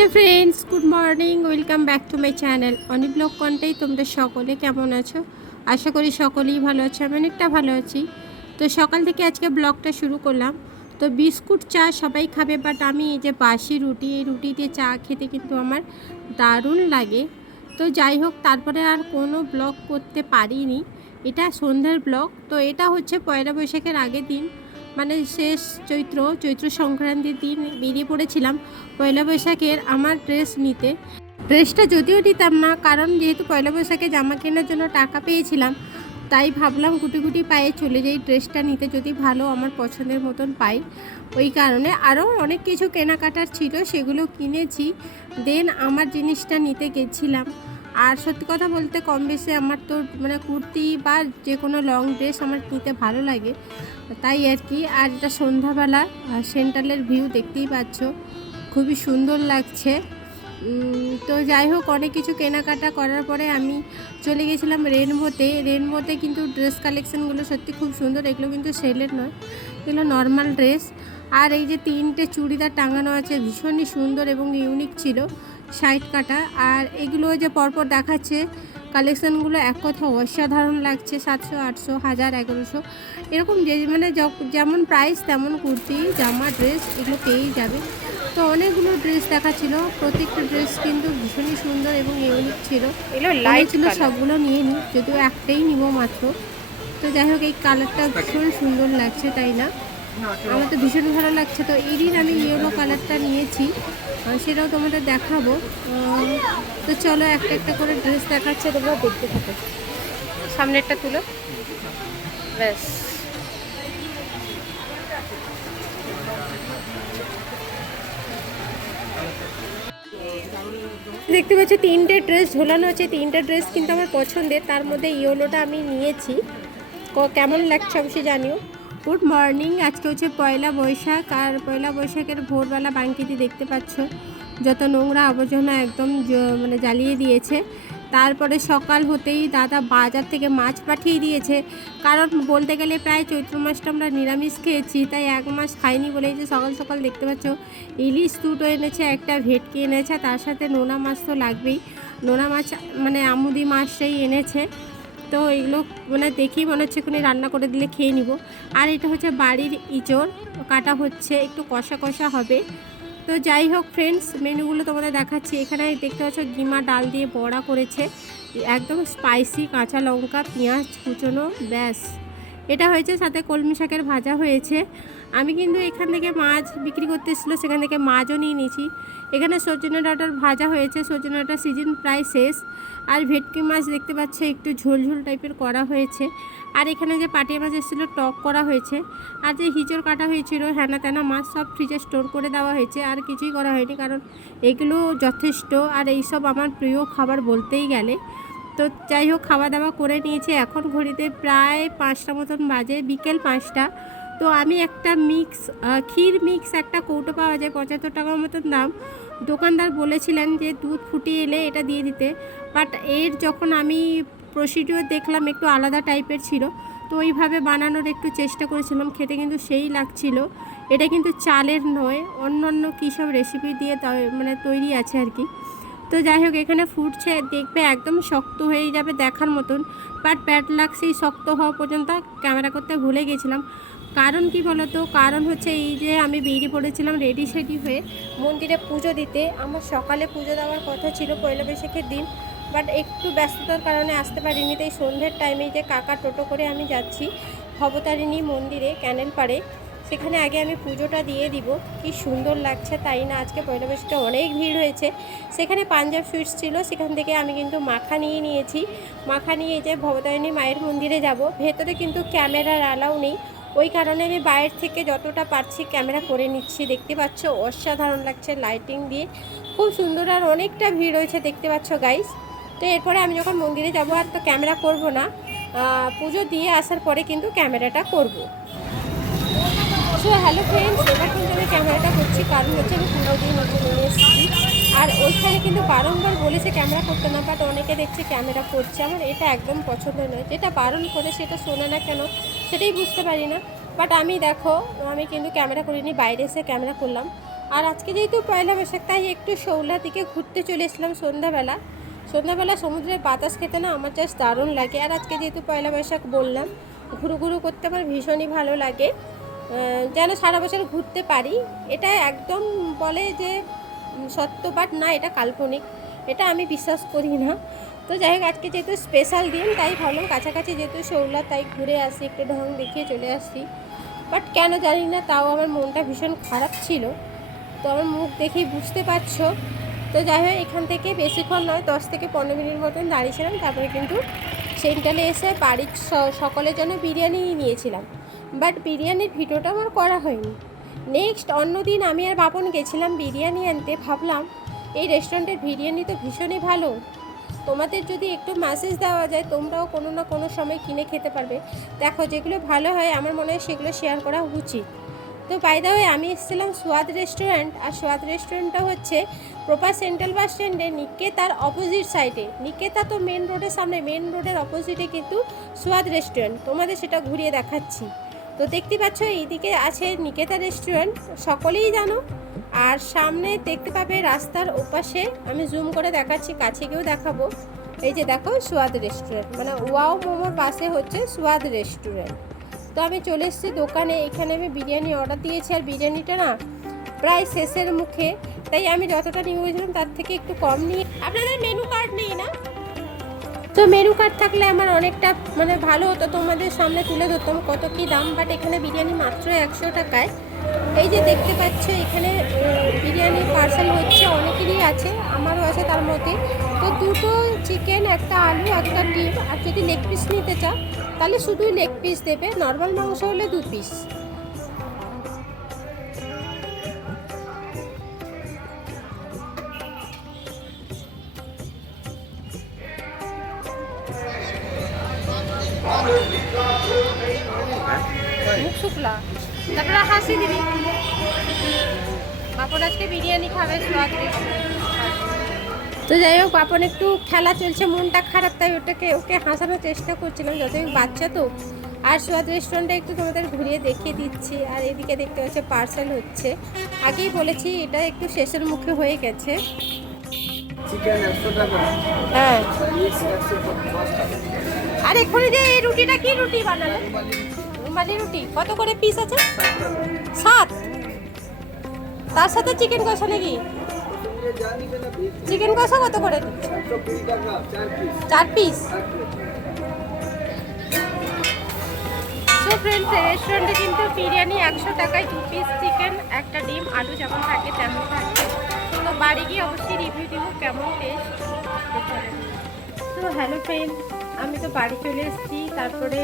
Hello friends, good morning, welcome back to my channel অনেক blog content তোমরা সকলে কেমন আছো? আশা করি সকলেই ভালো আছে, আমি অনেকটা ভালো আছি। তো সকাল থেকে আজকে ব্লগটা শুরু করলাম। তো বিস্কুট চা সবাই খাবে বাট আমি এই যে বাসি রুটি, এই রুটি দিয়ে চা খেতে কিন্তু আমার দারুণ লাগে। তো যাই হোক, তারপরে আর কোনো ব্লগ করতে পারিনি। এটা সন্ধ্যার ব্লগ, তো এটা হচ্ছে পয়লা বৈশাখের আগের দিন। মানে শেষ চৈত্র চৈত্র সংক্রান্তির দিন বেরিয়ে পড়েছিলাম পয়লা বৈশাখের আমার ড্রেস নিতে। ড্রেসটা যদিও নিতাম না, কারণ যেহেতু পয়লা বৈশাখে জামা কেনার জন্য টাকা পেয়েছিলাম, তাই ভাবলাম গুটি গুটি পায়ে চলে যাই ড্রেসটা নিতে যদি ভালো আমার পছন্দের মতন পাই। ওই কারণে আরও অনেক কিছু কেনাকাটার ছিল, সেগুলো কিনেছি। দেন আমার জিনিসটা নিতে গেছিলাম। আর সত্যি কথা বলতে কম বেশি আমার তো মানে কুর্তি বা যে কোনো লং ড্রেস আমার নিতে ভালো লাগে, তাই আর কি। আর এটা সন্ধ্যাবেলা সেন্ট্রালের ভিউ দেখতেই পাচ্ছ, খুবই সুন্দর লাগছে। তো যাই হোক, অনেক কিছু কেনাকাটা করার পরে আমি চলে গেছিলাম রেনবোতে। রেনবোতে কিন্তু ড্রেস কালেকশানগুলো সত্যি খুব সুন্দর, এগুলো কিন্তু সেলের নয়, এগুলো নর্মাল ড্রেস। আর এই যে তিনটে চুড়িদার টাঙানো আছে, ভীষণই সুন্দর এবং ইউনিক ছিল। সাইড কাটা। আর এগুলো যে পরপর দেখাচ্ছে কালেকশানগুলো এক কথা অসাধারণ লাগছে সাতশো আটশো হাজার এগারোশো। এরকম যে মানে যেমন প্রাইস তেমন কুর্তি জামা ড্রেস এগুলো পেয়েই যাবে। তো অনেকগুলো ড্রেস দেখাচ্ছিল প্রত্যেকটা ড্রেস কিন্তু ভীষণই সুন্দর এবং ইউনিক ছিল। এগুলো লাইট ছিল সবগুলো নিয়ে নিই যদিও একটাই নিব মাত্র। তো যাই হোক এই কালারটা ভীষণ সুন্দর লাগছে তাই না? আমার তো ভীষণ ভালো লাগছে। তো এই দিন আমি ইয়েলো কালারটা নিয়েছি। সেটাও তোমাদের দেখাবো। তো চলো একটা একটা করে ড্রেস দেখাচ্ছে তোমরা দেখতে থাকো। সামনেরটা তুলো। ব্যাস। দেখতে পাচ্ছ, তিনটে ড্রেস, ঝোলানো আছে তিনটে ড্রেস কিন্তু আমার পছন্দের। তার মধ্যে ইয়েলোটা আমি নিয়েছি। কেমন লাগছে অবশ্যই জানিও। Good morning. আজকে হচ্ছে পয়লা বৈশাখ, আর পয়লা বৈশাখের ভোরবেলা বাঙ্কিতে দেখতে পাচ্ছ। যত নোংরা আবর্জনা একদম মানে জ্বালিয়ে দিয়েছে। তারপরে সকাল হতেই দাদা বাজার থেকে মাছ পাঠিয়ে দিয়েছে। কারণ বলতে গেলে প্রায় চৈত্র মাসটা আমরা নিরামিষ খেয়েছি, তাই এক মাস খাইনি বলে যে সকাল সকাল দেখতে পাচ্ছ। ইলিশ দুটো এনেছে, একটা ভেটকি এনেছে তার সাথে নোনা মাছ তো লাগবেই। নোনা মাছ মানে আমুদি মাছটাই এনেছে। তো এগুলো মানে দেখেই মনে হচ্ছে এখানে রান্না করে দিলে খেয়ে নিব। আর এটা হচ্ছে বাড়ির ইঁচড়, কাটা হচ্ছে, একটু কষা কষা হবে। তো যাই হোক ফ্রেন্ডস মেনুগুলো তোমাদের দেখাচ্ছি। এখানে দেখতে পাচ্ছ গিমা ডাল দিয়ে বড়া করেছে। একদম স্পাইসি কাঁচা লঙ্কা, পেঁয়াজ কুচনো, ব্যাস। এটা হয়েছে সাথে কলমি শাকের ভাজা হয়েছে। আমি কিন্তু এখান থেকে মাছ বিক্রি করতে এসেছিল, সেখান থেকে মাছও নিয়ে নিয়েছি। এখানে সজনে ডাটার ভাজা হয়েছে, সজনে ডাটার সিজন প্রায় শেষ। আর ভেটকি মাছ দেখতে পাচ্ছে, একটু ঝোলঝোল টাইপের করা হয়েছে। আর এখানে যে পাটিয়া মাছ এসেছিল, টক করা হয়েছে। আর যে হিঁচড় কাটা হয়েছিল হ্যানা ত্যানা মাছ সব ফ্রিজে স্টোর করে দেওয়া হয়েছে। আর কিছুই করা হয়নি, কারণ এগুলো যথেষ্ট। আর এইসব আমার প্রিয় খাবার বলতেই গেলে। তো যাই হোক খাওয়া দাওয়া করে নিয়েছি। এখন ঘড়িতে প্রায় পাঁচটা মতন বাজে, বিকেল পাঁচটা। তো আমি একটা মিক্স ক্ষীর মিক্স একটা কৌটো পাওয়া যায় পঁচাত্তর টাকার মতন দাম। দোকানদার বলেছিলেন যে দুধ ফুটিয়ে এলে এটা দিয়ে দিতে। বাট এর যখন আমি প্রসিডিওর দেখলাম একটু আলাদা টাইপের ছিল, তো ওইভাবে বানানোর একটু চেষ্টা করেছিলাম, খেতে কিন্তু সেই লাগছিল। এটা কিন্তু চালের নয় অন্য অন্য কী সব রেসিপি দিয়ে মানে তৈরি আছে আর কি। তো যাই হোক, এখানে ফুটছে, দেখবে একদম শক্ত হয়ে যাবে দেখার মতন। বাট প্যাট লাগ সেই শক্ত হওয়া পর্যন্ত ক্যামেরা করতে ভুলে গেছিলাম। কারণ কি বলতো? কারণ হচ্ছে এই যে আমি বেরিয়ে পড়েছিলাম রেডি সেডি হয়ে মন্দিরে পুজো দিতে। আমার সকালে পুজো দেওয়ার কথা ছিল পয়লা বৈশাখের দিন বাট একটু ব্যস্ততার কারণে আসতে পারিনি। তাই সন্ধ্যের টাইমে যে কাকা টোটো করে আমি যাচ্ছি ভবতারিণী মন্দিরে, ক্যানেল পাড়ে। সেখানে আগে আমি পুজোটা দিয়ে দিব। কি সুন্দর লাগছে তাই না? আজকে পয়লা বৈশাখে অনেক ভিড় হয়েছে। সেখানে পাঞ্জাব সুইটস ছিল, সেখান থেকে আমি কিন্তু মাখা নিয়ে নিয়েছি। মাখা নিয়ে যে ভবতারিণী মায়ের মন্দিরে যাব। ভেতরে কিন্তু ক্যামেরার অ্যালাউ নেই। ওই কারণে আমি বাইরের থেকে যতটা পারছি ক্যামেরা করে নিচ্ছি। দেখতে পাচ্ছ, অসাধারণ লাগছে লাইটিং দিয়ে। খুব সুন্দর আর অনেকটা ভিড় হয়েছে দেখতে পাচ্ছ গাইস তো এরপরে আমি যখন মন্দিরে যাব আর তো ক্যামেরা করব না পুজো দিয়ে আসার পরে কিন্তু ক্যামেরাটা করব। সো হ্যালো ফ্রেন্ডস এবার কিন্তু আমি ক্যামেরাটা করছি। কারণ হচ্ছে আমি পুরো দিন নিয়ে এসেছি। আর ওইখানে কিন্তু বারংবার বলেছে ক্যামেরা করতে না বাট অনেকে দেখছে ক্যামেরা করছে। আমার এটা একদম পছন্দ নয়। যেটা বারণ করে সেটা শোনে না কেন? সেটাই বুঝতে পারি না। বাট আমি দেখো, আমি কিন্তু ক্যামেরা করিনি, বাইরে এসে ক্যামেরা করলাম। আর আজকে যেহেতু পয়লা বৈশাখ, তাই একটু শৌলার দিকে ঘুরতে চলে এসলাম সন্ধ্যাবেলা। সন্ধ্যাবেলা সমুদ্রের বাতাস খেতে না আমার জাস্ট দারুণ লাগে। আর আজকে যেহেতু পয়লা বৈশাখ বললাম, ঘুরু ঘুরু করতে আমার ভীষণই ভালো লাগে। যেন সারা বছর ঘুরতে পারি। এটা একদম বলে যে সত্য বাট না, এটা কাল্পনিক। এটা আমি বিশ্বাস করি না। তো যাই হোক, আজকে যেহেতু স্পেশাল দিন, তাই ভাবলাম কাছাকাছি যেহেতু শৌলা, তাই ঘুরে আসি, একটু ঢং দেখিয়ে চলে আসছি বাট কেন জানি না, তাও আমার মনটা ভীষণ খারাপ ছিল। তো আমার মুখ দেখেই বুঝতে পারছ। তো যাই হোক, এখান থেকে বেশিক্ষণ নয়, দশ থেকে পনেরো মিনিট মতন দাঁড়িয়েছিলাম। তারপরে কিন্তু সেন্ট্রালে এসে বাড়ির সকলের জন্য বিরিয়ানি নিয়েছিলাম। বাট বিরিয়ানির ভিডিওটা আমার করা হয়নি। নেক্সট অন্য দিন আমি আর বাপন গেছিলাম বিরিয়ানি আনতে। ভাবলাম, এই রেস্টুরেন্টের বিরিয়ানি তো ভীষণই ভালো। তোমাদের যদি একটু মেসেজ দেওয়া যায়, তোমরাও কোনো না কোনো সময় কিনে খেতে পারবে। দেখো, যেগুলো ভালো হয়, আমার মনে হয় সেগুলো শেয়ার করা উচিত। তো বাইদা হয়ে আমি এসেছিলাম সোয়াদ রেস্টুরেন্ট আর সোয়াদ রেস্টুরেন্টটা হচ্ছে প্রপার সেন্ট্রাল বাস স্ট্যান্ডে নিকেতার অপোজিট সাইডে নিকেতা তো মেন রোডের সামনে মেন রোডের অপোজিটে কিন্তু সোয়াদ রেস্টুরেন্ট তোমাদের সেটা ঘুরিয়ে দেখাচ্ছি। তো দেখতে পাচ্ছ, এইদিকে আছে নিকেতা রেস্টুরেন্ট সকলেই জানো আর সামনে দেখতে পাবে রাস্তার ওপাশে, আমি জুম করে দেখাচ্ছি, কাছে গিয়েও দেখাবো। এই যে দেখো, সোয়াদ রেস্টুরেন্ট মানে ওয়াও মোমোর পাশে হচ্ছে সোয়াদ রেস্টুরেন্ট তো আমি চলে এসেছি দোকানে, এখানে আমি বিরিয়ানি অর্ডার দিয়েছি, আর বিরিয়ানিটা না প্রায় শেষের মুখে। তাই আমি যতটা নিয়ে গেছিলাম, তার থেকে একটু কম নিয়ে আপনাদের মেনু কার্ড নেই না? তো মেনু কার্ড থাকলে আমার অনেকটা মানে ভালো হতো। তোমাদের সামনে তুলে ধরতাম কত কি দাম বাট এখানে বিরিয়ানি মাত্র একশো টাকায়। এই যে দেখতে পাচ্ছ, এখানে বিরিয়ানি পার্সেল হচ্ছে, অনেকেরই আছে, আমারও আছে তার মধ্যে। তো দুটো চিকেন একটা আলু, একটা ডিম, আর যদি লেগ পিস নিতে চাও, তাহলে শুধুই লেগ পিস দেবে নর্মাল মাংস হলে দু পিস মুখ শুকলা? তারপরে হাসি দিবি। বাপন আজকে বিরিয়ানি খাবে তো যাই হোক বাপন একটু খেলা চলছে মনটা খারাপ তাই ওটাকে ওকে হাসানোর চেষ্টা করছিলাম যতই বাচ্চা তো। আর সোয়াদ রেস্টুরেন্টটা একটু তোমাদের ঘুরিয়ে দেখিয়ে দিচ্ছি আর এদিকে দেখতে হচ্ছে পার্সেল হচ্ছে। আগেই বলেছি এটা একটু শেষের মুখে হয়ে গেছে। হ্যাঁ। আর এখানে যে এই রুটিটা কি রুটি বানালে? রুমালি রুটি। কত করে পিস আছে? সাত। তার সাথে চিকেন কষা নাকি? চিকেন কষা কত করে? চার পিস সো ফ্রেন্ডস রেস্টুরেন্টে কিন্তু বিরিয়ানি একশো টাকায় দু পিস চিকেন একটা ডিম, আলু যেমন থাকে তেমন থাকে। তো বাড়ি গিয়ে অবশ্যই রিভিউ দিব, কেমন টেস্ট তো হ্যালো ফ্রেন্ড আমি তো বাড়ি চলে এসেছি, তারপরে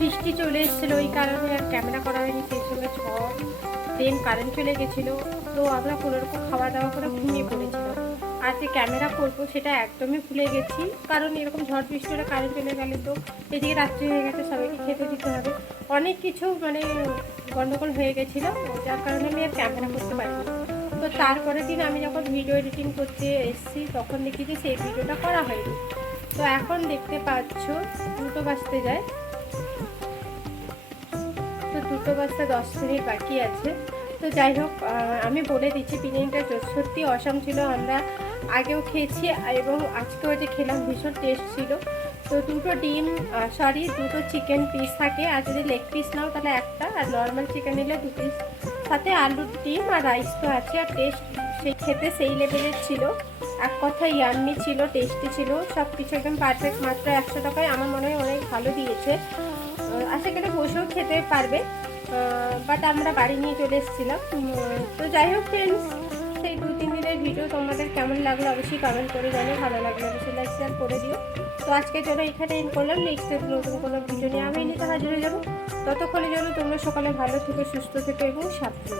বৃষ্টি চলে এসেছিল ওই কারণে আর ক্যামেরা করা হয়নি, সেই সঙ্গে ঝড় কারেন্ট চলে গেছিল, তো আমরা কোনোরকম খাওয়া দাওয়া করে ঘুমিয়ে পড়েছিলাম। আর যে ক্যামেরা করব সেটা একদমই ভুলে গেছি, কারণ এরকম ঝড় বৃষ্টি হলে কারেন্ট চলে গেলে তো এদিকে রাত্রি হয়ে গেছে, সবাইকে খেতে দিতে হবে। অনেক কিছু মানে গন্ডগোল হয়ে গেছিল, যার কারণে আমি আর ক্যামেরা করতে পারিনি। তো তারপরের দিন আমি যখন ভিডিও এডিটিং করতে এসেছি, তখন দেখি যে সেই ভিডিওটা করা হয়নি। তো এখন দেখতে পাচ্ছ, দুটো বাজতে যায়। দুটো বাজতে দশ মিনিট বাকি আছে। তো যাই হোক আমি বলে দিচ্ছি, বিরিয়ানিটা সত্যি অসম ছিল, আমরা আগেও খেয়েছি এবং আজকেও যে খেলাম, ভীষণ টেস্ট ছিল। তো দুটো ডিম সরি দুটো চিকেন পিস থাকে। আর যদি লেগ পিস নাও, তাহলে একটা, আর নর্মাল চিকেন নিলে দু পিস সাথে আলুর ডিম আর রাইস তো আছে, আর টেস্ট সেই খেতে সেই লেভেলের ছিল। এক কথা ইয়াম্মি ছিল টেস্টি ছিল সব কিছু একদম পারফেক্ট মাত্র একশো টাকায়। আমার মনে হয় অনেক ভালো দিয়েছে। আশা করি বসেও খেতে পারবে। বাট আমরা বাড়ি নিয়ে চলে এসেছিলাম। তো যাই হোক ফ্রেন্ডস সেই দু, তিন দিনের ভিডিও তোমাদের কেমন লাগল অবশ্যই কমেন্ট করে জানো ভালো লাগল অবশ্যই লাইক শেয়ার করে দিও। তো আজকে জন্য এখানে ইন করলাম। নেক্সট নতুন কোনো ভিডিও নিয়ে আমি নিতে হাজির হয়ে যাব। ততক্ষণে জন্য তোমরা সকালে ভালো থেকে, সুস্থ থেকে এবং সাবধান।